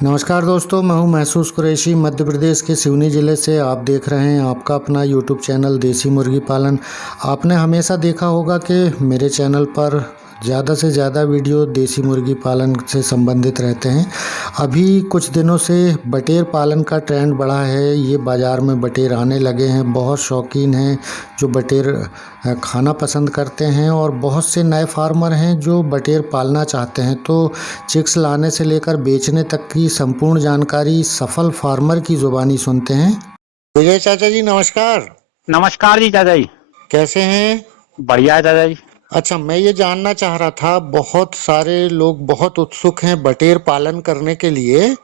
नमस्कार दोस्तों, मैं हूं महसूस कुरैशी मध्य प्रदेश के सिवनी ज़िले से। आप देख रहे हैं आपका अपना यूट्यूब चैनल देसी मुर्गी पालन। आपने हमेशा देखा होगा कि मेरे चैनल पर ज़्यादा से ज़्यादा वीडियो देसी मुर्गी पालन से संबंधित रहते हैं। अभी कुछ दिनों से बटेर पालन का ट्रेंड बढ़ा है। ये बाज़ार में बटेर आने लगे हैं। बहुत शौकीन हैं जो बटेर खाना पसंद करते हैं और बहुत से नए फार्मर हैं जो बटेर पालना चाहते हैं। तो चिक्स लाने से लेकर बेचने तक की संपूर्ण जानकारी सफल फार्मर की ज़ुबानी सुनते हैं। विजय चाचा जी नमस्कार। नमस्कार जी चाचा जी। कैसे हैं? बढ़िया है चाचा जी। अच्छा, मैं ये जानना चाह रहा था, बहुत सारे लोग बहुत उत्सुक हैं बटेर पालन करने के लिए।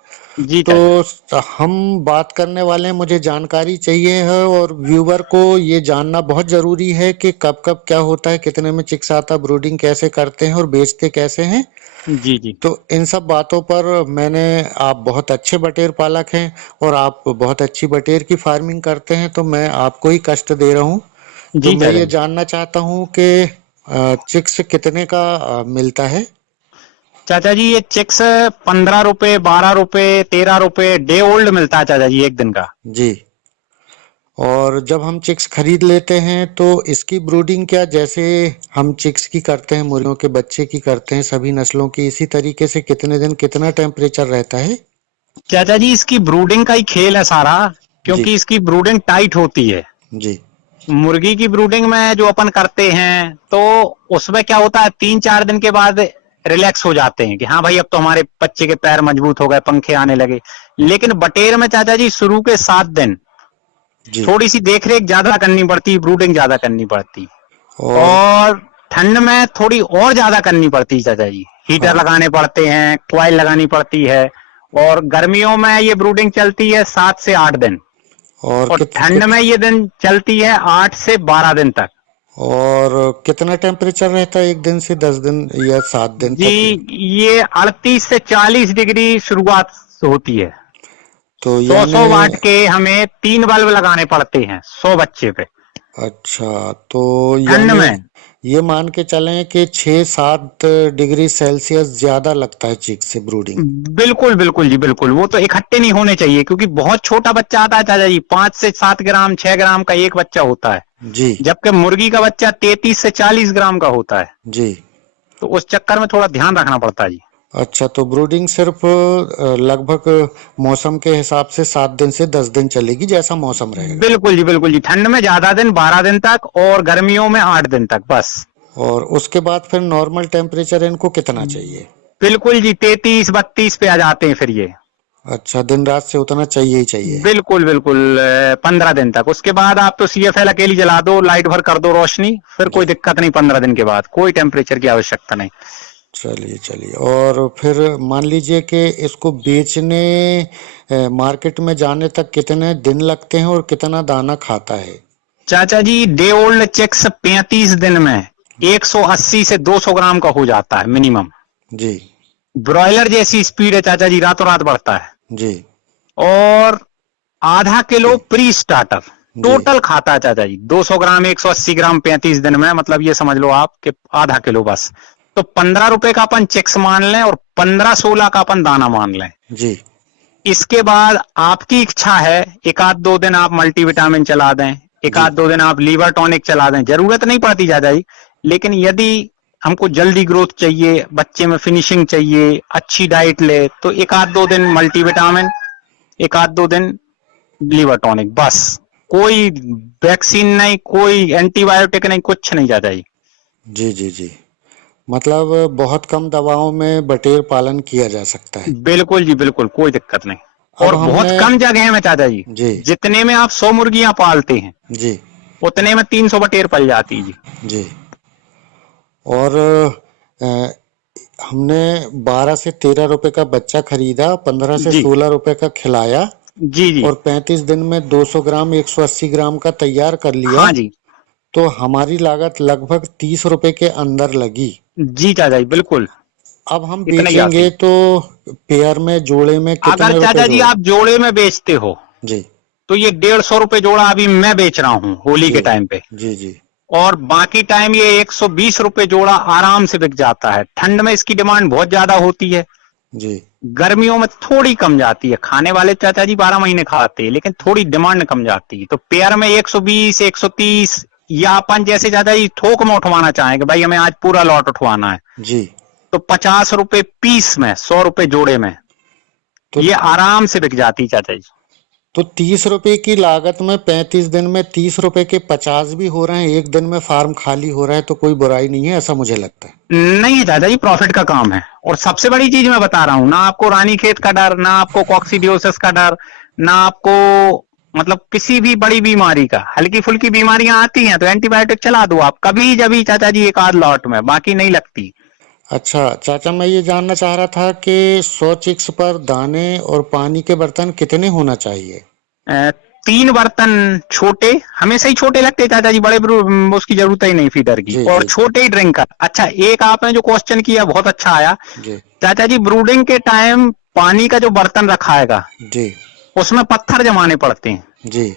जी तो चाचा। हम बात करने वाले हैं, मुझे जानकारी चाहिए है और व्यूवर को ये जानना बहुत ज़रूरी है कि कब कब क्या होता है, कितने में चिक्स आता, ब्रूडिंग कैसे करते हैं और बेचते कैसे हैं। जी जी तो इन सब बातों पर आप बहुत अच्छे बटेर पालक हैं और आप बहुत अच्छी बटेर की फार्मिंग करते हैं, तो मैं आपको ही कष्ट दे रहा हूँ। तो जी मैं चाचा ये जी। जानना चाहता हूँ कि चिक्स कितने का मिलता है? चाचा जी ये चिक्स 15 रुपए, 12 रुपए, 13 रुपए डे ओल्ड मिलता है चाचा जी, एक दिन का। जी। और जब हम चिक्स खरीद लेते हैं तो इसकी ब्रूडिंग क्या, जैसे हम चिक्स की करते हैं, मुर्गियों के बच्चे की करते हैं, सभी नस्लों की इसी तरीके से कितने दिन कितना टेम्परेचर रहता है? चाचा जी इसकी ब्रूडिंग का ही खेल है सारा, जी क्योंकि इसकी ब्रूडिंग टाइट होती है। जी मुर्गी की ब्रूडिंग में जो अपन करते हैं तो उसमें क्या होता है, 3-4 दिन के बाद रिलैक्स हो जाते हैं कि हाँ भाई अब तो हमारे बच्चे के पैर मजबूत हो गए, पंखे आने लगे। लेकिन बटेर में चाचा जी शुरू के 7 दिन जी। थोड़ी सी देख रेख ज्यादा करनी पड़ती, ब्रूडिंग ज्यादा करनी पड़ती। और और ठंड में थोड़ी और ज्यादा करनी पड़ती है चाचा जी, हीटर हाँ, लगाने पड़ते हैं, क्वाइल लगानी पड़ती है। और गर्मियों में ये ब्रूडिंग चलती है 7 से 8 दिन, और और ठंड में ये दिन चलती है 8 से 12 दिन तक। और कितना टेम्परेचर रहता है, एक दिन से 10 दिन या 7 दिन जी तक? ये 38 से 40 डिग्री शुरुआत होती है। तो 100-100 वाट यानी के हमें 3 बल्ब लगाने पड़ते हैं 100 बच्चे पे, अच्छा, तो ठंड यानी में। ये मान के चलें कि 6-7 डिग्री सेल्सियस ज्यादा लगता है चिक्स से ब्रूडिंग। बिल्कुल बिल्कुल जी बिल्कुल, वो तो इकट्ठे नहीं होने चाहिए, क्योंकि बहुत छोटा बच्चा आता है चाचा जी, 5 से 7 ग्राम 6 ग्राम का एक बच्चा होता है, जी जबकि मुर्गी का बच्चा 33 से 40 ग्राम का होता है। जी। तो उस चक्कर में थोड़ा ध्यान रखना पड़ता है जी। अच्छा, तो ब्रूडिंग सिर्फ लगभग मौसम के हिसाब से 7 दिन से 10 दिन चलेगी, जैसा मौसम रहेगा। बिल्कुल जी, ठंड में ज्यादा दिन 12 दिन तक, और गर्मियों में 8 दिन तक बस। और उसके बाद फिर नॉर्मल टेम्परेचर इनको कितना चाहिए? बिल्कुल जी 33-32 पे आ जाते हैं फिर ये। अच्छा, दिन रात से उतना चाहिए ही चाहिए। बिल्कुल बिल्कुल 15 दिन तक। उसके बाद आप तो CFL अकेली जला दो, लाइट भर कर दो रोशनी, फिर जी। कोई दिक्कत नहीं। 15 दिन के बाद कोई टेम्परेचर की आवश्यकता नहीं। चलिए चलिए, और फिर मान लीजिए कि इसको बेचने मार्केट में जाने तक कितने दिन लगते हैं और कितना दाना खाता है? चाचा जी डे ओल्ड चिक्स 35 दिन में 180 से 200 ग्राम का हो जाता है मिनिमम। जी ब्रॉयलर जैसी स्पीड है चाचा जी, रातों रात बढ़ता है। जी और आधा जी किलो प्री स्टार्टर जी। टोटल खाता है चाचा जी, 200 ग्राम 180 ग्राम 35 दिन में, मतलब ये समझ लो आप कि आधा किलो बस। तो 15 रुपए का अपन चिक्स मान लें और 15-16 का अपन दाना मान लें। जी इसके बाद आपकी इच्छा है, एक आध दो दिन आप मल्टीविटामिन चला दें, एक जी आध दो दिन आप लीवर टॉनिक चला दें, जरूरत नहीं पड़ती ज्यादा ही। लेकिन यदि हमको जल्दी ग्रोथ चाहिए, बच्चे में फिनिशिंग चाहिए, अच्छी डाइट ले, तो एक आध दो दिन मल्टीविटामिन, एक आध दो दिन लीवर टॉनिक बस। कोई वैक्सीन नहीं, कोई एंटीबायोटिक नहीं, कुछ नहीं ज्यादा ही। जी जी जी। मतलब बहुत कम दवाओं में बटेर पालन किया जा सकता है। बिल्कुल जी बिल्कुल, कोई दिक्कत नहीं। अब और बहुत हमने कम जगह में चाचा जी, जी जितने में आप 100 मुर्गियां पालते हैं जी उतने में 300 बटेर पल जाती जी। जी। और अ, हमने 12 से 13 रुपए का बच्चा खरीदा, 15 से 16 रुपए का खिलाया जी जी। और 35 दिन में 200 ग्राम 180 ग्राम का तैयार कर लिया। हाँ जी। तो हमारी लागत लगभग 30 रुपए के अंदर लगी। जी चाचा जी बिल्कुल, अब हम इतना ही आती बेचेंगे है। तो पेयर में, जोड़े में अगर कितने रुपए चाचा जी जोड़? आप जोड़े में बेचते हो जी तो ये 150 रुपए जोड़ा अभी मैं बेच रहा हूँ होली जी के टाइम पे। जी जी और बाकी टाइम ये 120 रुपए जोड़ा आराम से बिक जाता है। ठंड में इसकी डिमांड बहुत ज्यादा होती है। जी गर्मियों में थोड़ी कम जाती है। खाने वाले चाचा जी 12 महीने खाते हैं, लेकिन थोड़ी डिमांड कम जाती है। तो पेयर में 120, 130, या अपन जैसे चाचा जी थोक में उठवाना चाहेंगे, भाई हमें आज पूरा लॉट उठवाना है, जी। तो 50 रुपए पीस में, 100 रुपए जोड़े में तो ये आराम से बिक जाती है चाचा जी। तो 30 रुपए की लागत में 35 दिन में 30 रुपए के 50 भी हो रहे हैं, एक दिन में फार्म खाली हो रहा है, तो कोई बुराई नहीं है, ऐसा मुझे लगता है। नहीं है चाचा जी, प्रॉफिट का काम है। और सबसे बड़ी चीज मैं बता रहा हूं, ना आपको रानीखेत का डर, ना आपको कॉक्सीडियोसिस का डर, ना आपको मतलब किसी भी बड़ी बीमारी का। हल्की फुल्की बीमारियां आती हैं तो एंटीबायोटिक चला दो आप कभी जभी चाचा जी, एक आध लॉट में, बाकी नहीं लगती। अच्छा चाचा, मैं ये जानना चाह रहा था कि 100 चिक्स पर दाने और पानी के बर्तन कितने होना चाहिए? 3 बर्तन छोटे, हमेशा ही छोटे लगते हैं चाचा जी, बड़े उसकी जरूरत ही नहीं फीडर की, जी और जी छोटे ही ड्रिंकर। अच्छा, एक आपने जो क्वेश्चन किया बहुत अच्छा आया जी चाचा जी। ब्रूडिंग के टाइम पानी का जो बर्तन रखा हैगा जी उसमें पत्थर जमाने पड़ते हैं, जी।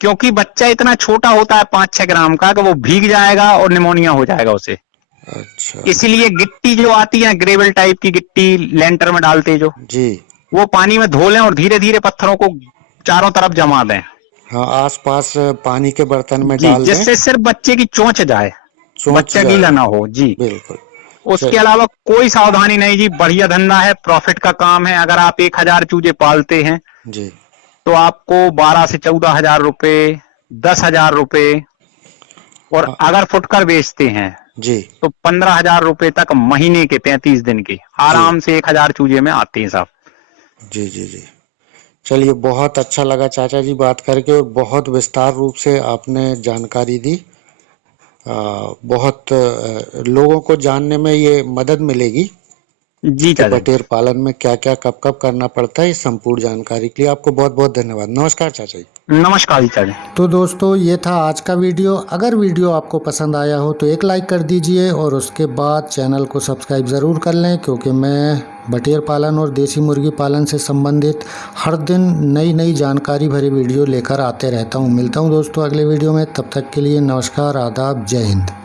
क्योंकि बच्चा इतना छोटा होता है 5-6 ग्राम का, कि वो भीग जाएगा और निमोनिया हो जाएगा उसे। अच्छा। इसलिए गिट्टी जो आती है, ग्रेवल टाइप की गिट्टी लेंटर में डालते हैं जो, जी। वो पानी में धो लें और धीरे धीरे पत्थरों को चारों तरफ जमा दें। हाँ, आसपास पानी के बर्तन में जी, डाल दें, जिससे सिर्फ बच्चे की चोंच जाए, चोंच बच्चा गीला जाए। ना हो जी। बिल्कुल। उसके चल। अलावा कोई सावधानी नहीं जी, बढ़िया धंधा है, प्रॉफिट का काम है। अगर आप 1000 चूजे पालते हैं जी तो आपको 12 से 14 हजार रुपए, 10 हजार रुपए, और हाँ, अगर फुटकर बेचते हैं जी तो 15 हजार रुपए तक महीने के, 35 दिन के, जी आराम से 1000 चूजे में आते हैं साहब। जी जी जी। चलिए, बहुत अच्छा लगा चाचा जी बात करके, और बहुत विस्तार रूप से आपने जानकारी दी। बहुत लोगों को जानने में ये मदद मिलेगी जी कि चाचा बटेर पालन में क्या क्या कब कब करना पड़ता है। इस संपूर्ण जानकारी के लिए आपको बहुत बहुत धन्यवाद। नमस्कार चाचा जी। जी, नमस्कार जी चाचा जी। तो दोस्तों, ये था आज का वीडियो। अगर वीडियो आपको पसंद आया हो तो एक लाइक कर दीजिए, और उसके बाद चैनल को सब्सक्राइब ज़रूर कर लें, क्योंकि मैं बटेर पालन और देसी मुर्गी पालन से संबंधित हर दिन नई नई जानकारी भरी वीडियो लेकर आते रहता हूँ। मिलता हूँ दोस्तों अगले वीडियो में, तब तक के लिए नमस्कार, आदाब, जय हिंद।